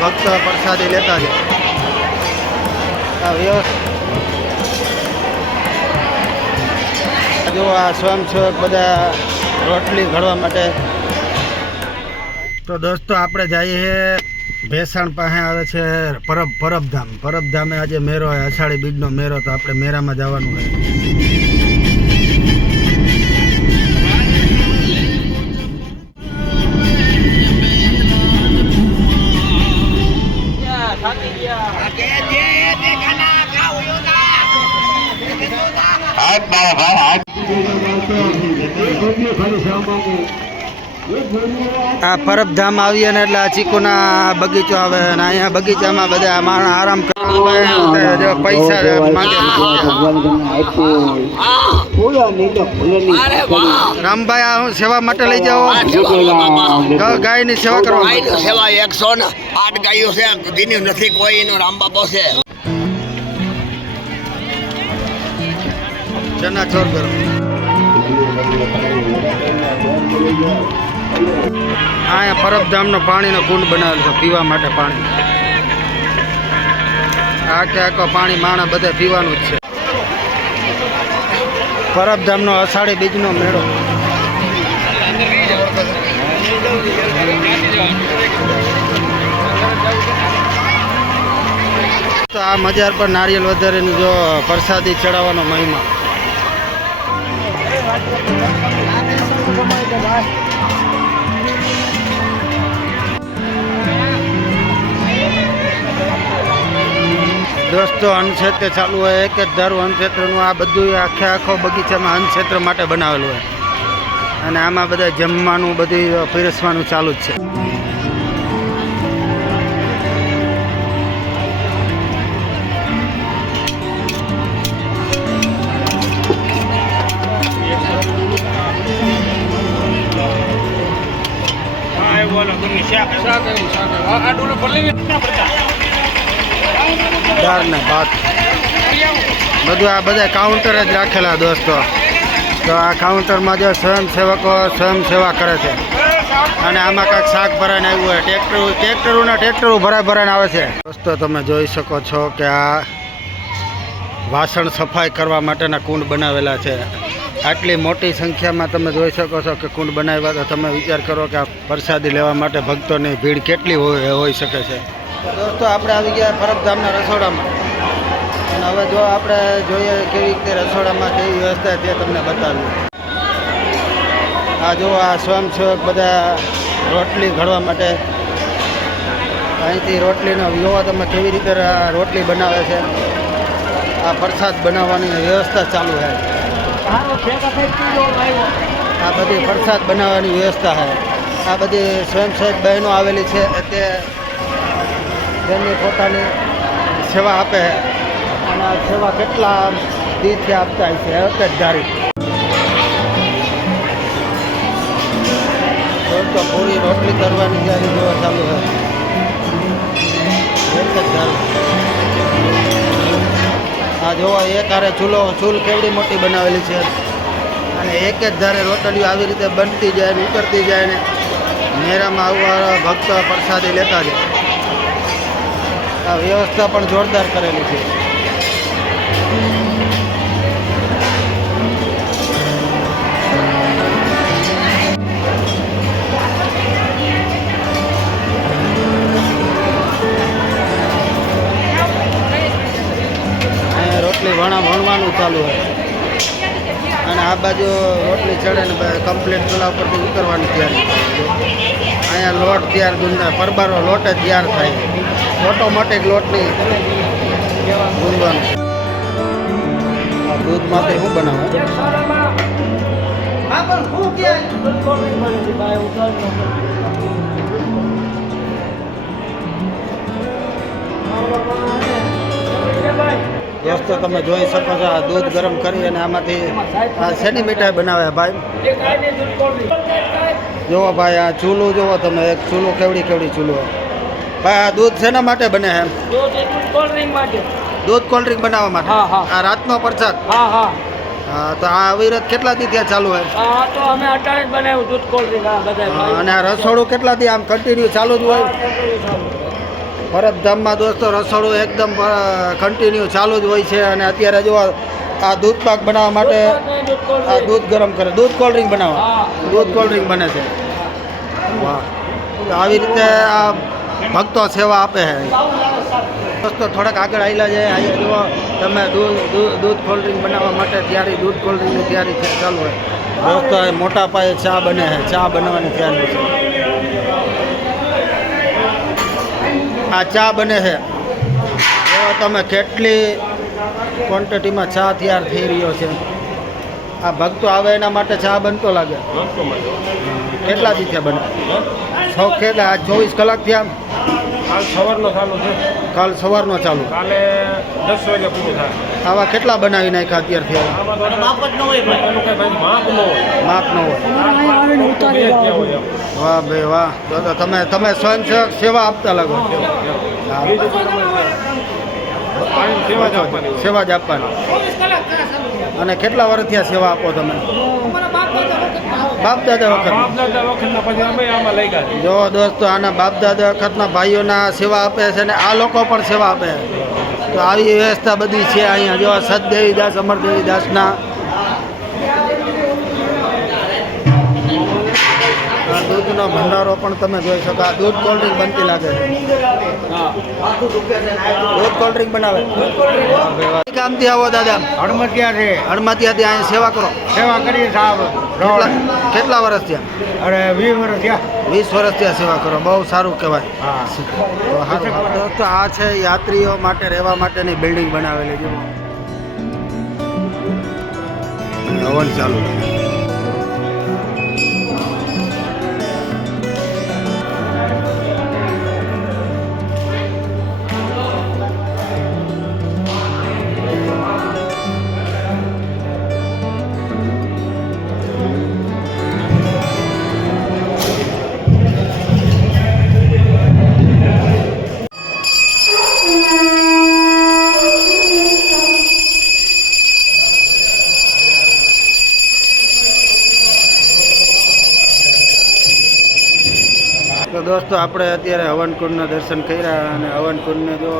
ભક્ત પ્રસાદી લેતા છે. જો આ સ્વયંસેવક બધા રોટલી ઘડવા માટે તો દોસ્તો, આપણે જઈએ ભેસાણ પાસે આવે છે પરબ પરબધામ. પરબધામે આજે મેરો અષાઢી બીજનો મેરો, તો આપણે મેરામાં જવાનું હોય હાથ મારા ભાઈ હાથ આ પરબધામ આવી અને એટલે આ ચીકુના બગીચો આવે અને અહીંયા બગીચામાં બધા માણસ આરામ કરે. પૈસા માંગે. રામભાઈ આ હું સેવા માટે લઈ જાઓ. ગાય ગાયની સેવા કરવા સેવા એકસો ને આઠ ગાયો છે. નથી કોઈ એનો છે. ચના ચોર કરો. અહીંયા પરબધામનો પાણીનો કુંડ બનાવેલો છે, પીવા માટે પાણી. આખે આખો પાણી માણા બધે પીવાનું જ છે. પરબધામનો અષાઢી બીજનો મેળો. તો આ મજાર પર નારિયેલ વધારેની જો પ્રસાદી ચડાવવાનો મહિમા. દોસ્તો અન્નક્ષેત્ર ચાલુ હોય, એક જ ધારું અન્નક્ષેત્રનું આ બધું આખે આખો બગીચામાં અન્નક્ષેત્ર માટે બનાવેલું હોય. અને આમાં બધા જમવાનું બધું પીરસવાનું ચાલુ જ છે. બધું આ બધા કાઉન્ટર જ રાખેલા દોસ્તો. તો આ કાઉન્ટરમાં જો સ્વયંસેવકો સ્વયંસેવા કરે છે. અને આમાં કાંઈક શાક ભરાઈને આવ્યું હોય. ટ્રેક્ટર ટ્રેક્ટરોના ટ્રેક્ટરો ભરાય ભરાઈને આવે છે. દોસ્તો, તમે જોઈ શકો છો કે આ વાસણ સફાઈ કરવા માટેના કુંડ બનાવેલા છે. આટલી મોટી સંખ્યામાં તમે જોઈ શકો છો કે કુંડ બનાવ્યા તો તમે વિચાર કરો કે આ પ્રસાદી લેવા માટે ભક્તોની ભીડ કેટલી હોય હોઈ શકે છે. દોસ્તો, આપણે આવી ગયા ફરકધામના રસોડામાં. હવે જો આપણે જોઈએ કેવી રીતે રસોડામાં કેવી વ્યવસ્થા તે તમને બતાવ્યું આ જો આ સ્વયંસેવક બધા રોટલી ઘડવા માટે અહીંથી રોટલીનો જોવા તમે કેવી રીતે રોટલી બનાવે છે, આ પ્રસાદ બનાવવાની વ્યવસ્થા ચાલુ છે. આ બધી પ્રસાદ બનાવવાની વ્યવસ્થા છે. આ બધી સ્વયંસેવક બહેનો આવેલી છે તે તેમની પોતાની સેવા આપે આ સેવા કેટલા દિવસે આપતા છે? એક જ ધારી. દોસ્તો પૂરી રોટલી કરવાની તૈયારી જોવા ચાલુ ધારું. આ જોવા, એક હારે ચૂલો, ચૂલ કેવડી મોટી બનાવેલી છે. અને એક જ ધારે રોટલીઓ આવી રીતે બનતી જાય ને ઉતરતી જાય ને મેરામાં આવવા ભક્ત પ્રસાદી લેતા જાય. આ વ્યવસ્થા પણ જોરદાર કરેલી છે. વણા ચાલુ હોય. અને આ બાજુ રોટલી ચડે ને કમ્પ્લીટ ચૂલા ઉપરથી ઉતરવાની તૈયારી અહીંયા લોટ તૈયાર ગુંદા પરબારો લોટ જ તૈયાર થાય ઓટોમેટિક લોટની ગુંદવાનું. દૂધ માટે શું બનાવે? દોસ્તો તમે જોઈ શકો છો આ દૂધ ગરમ કરી અને આમાંથી આ શેની મીઠાઈ બનાવે ભાઈ? જુઓ ભાઈ આ ચૂલું જુઓ તમે એક ચૂલું કેવડી કેવડી ચૂલું ભાઈ આ દૂધ શેના માટે બને એમ? દૂધ કોલ્ડ ડ્રિંક બનાવવા માટે. આ રાતનો પ્રસાદ? તો આ અવિરત કેટલા દી ત્યાં ચાલુ હોય? તો અમે અટાણે જ બનાવ્યું દૂધ કોલ્ડ ડ્રિંક અને આ રસોડું કેટલા દી આમ કન્ટિન્યુ ચાલુ જ હોય? પરબધામમાં દોસ્તો રસોડું એકદમ કન્ટિન્યુ ચાલુ જ હોય છે અને અત્યારે જો આ દૂધ પાક બનાવવા માટે આ દૂધ ગરમ કરે. દૂધ કોલ્ડ ડ્રિંક બનાવવા દૂધ કોલ્ડ ડ્રિંક બને છે. આવી રીતે આ ભક્તો સેવા આપે છે. દોસ્તો થોડાક આગળ આવેલા છે. અહીંયા જુઓ તમે દૂધ દૂધ કોલ્ડ ડ્રિંક બનાવવા માટે તૈયારી દૂધ કોલ્ડ ડ્રિંકની તૈયારી છે ચાલુ હોય. દોસ્તો મોટા પાયે ચા બને છે. ચા બનાવવાની તૈયારી છે. આ ચા બને છે. એવા તમે કેટલી ક્વોન્ટિટીમાં ચા તૈયાર થઈ રહ્યો છે. આ ભક્તો આવે એના માટે ચા બનતો લાગે. કેટલા દિવસે બને? સૌ કેટલા ચોવીસ કલાક થયા કાલ સવારનો ચાલુ છે. કાલ સવારનો ચાલુ. કાલે દસ વાગે પૂરું થાય. આવા કેટલા બનાવી નાખ્યા અત્યારથી માપ ન હોય માપ ન માપ ન. વાહ ભાઈ વાહ. તો તમે તમે સ્વયંસેવક સેવા આપતા લાગો. સેવા જ આપવાની અને કેટલા વર્ષથી આ સેવા આપો તમે? બાપ દાદા વખત? દાદા જો દોસ્તો આના બાપ દાદા વખતના ભાઈઓના સેવા આપે છે ને આ લોકો પણ સેવા આપે તો આવી વ્યવસ્થા બધી છે અહીંયા. જો સદદેવીદાસ અમરદેવીદાસના દૂધનો ભંડારો પણ તમે જોઈ શકો. આ દૂધ કોલ્ડ ડ્રિંક બનતી લાગે દૂધ કોલ્ડ ડ્રિંક બનાવે. કામથી આવો દાદા. હડમતિયા છે હડમાતિયાથી અહીંયા સેવા કરો. સેવા કરીએ સાહેબ. કેટલા વર્ષ થયા? અરે વીસ વર્ષ થયા. વીસ વર્ષથી આ સેવા કરો બહુ સારું કહેવાય. હા. તો આ છે યાત્રીઓ માટે રહેવા માટેની બિલ્ડિંગ બનાવેલી છે. હવન ચાલુ દોસ્તો, આપણે અત્યારે હવનકુંડના દર્શન કર્યા અને હવનકુંડને જો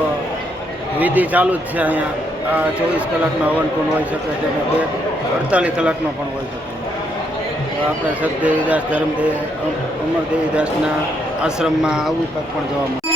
વિધિ ચાલુ જ છે અહીંયા. આ ચોવીસ કલાકનો હવનકુંડ હોઈ શકે છે અને બે અડતાલીસ કલાકનો પણ હોઈ શકે તો આપણે સદદેવીદાસ, ધર્મદેવ અમરદેવીદાસના આશ્રમમાં આવું તક પણ જોવા મળે.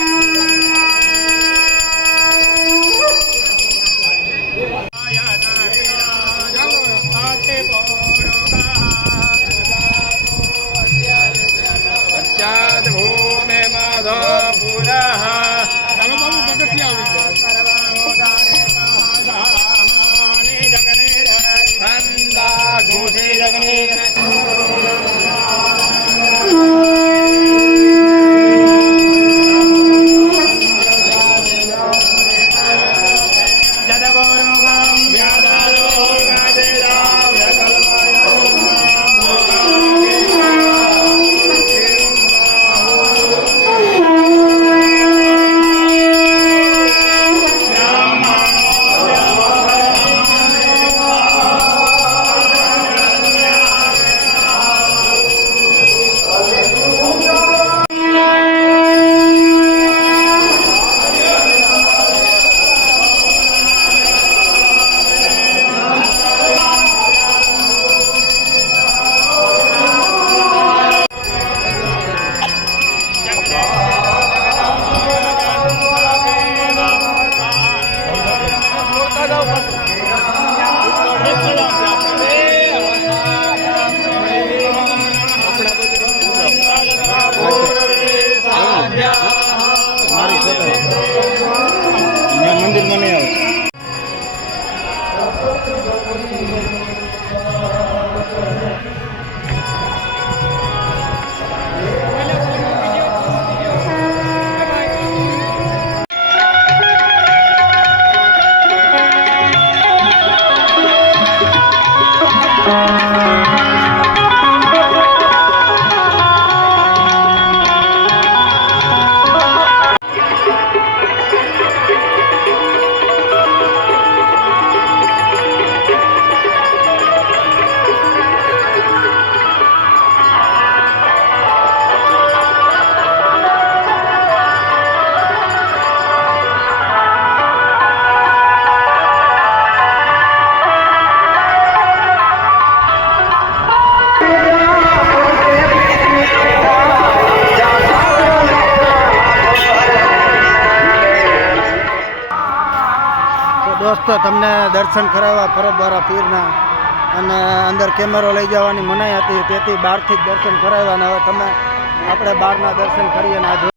અહીંયા મંદિરમાં નહીં આવે. છે દોસ્તો તમને દર્શન કરાવવા પરબવાળા પીરના અને અંદર કેમેરો લઈ જવાની મનાઈ હતી. તેથી બહારથી દર્શન કરાવ્યા અને હવે તમે આપણે બહારના દર્શન કરીએ અને આ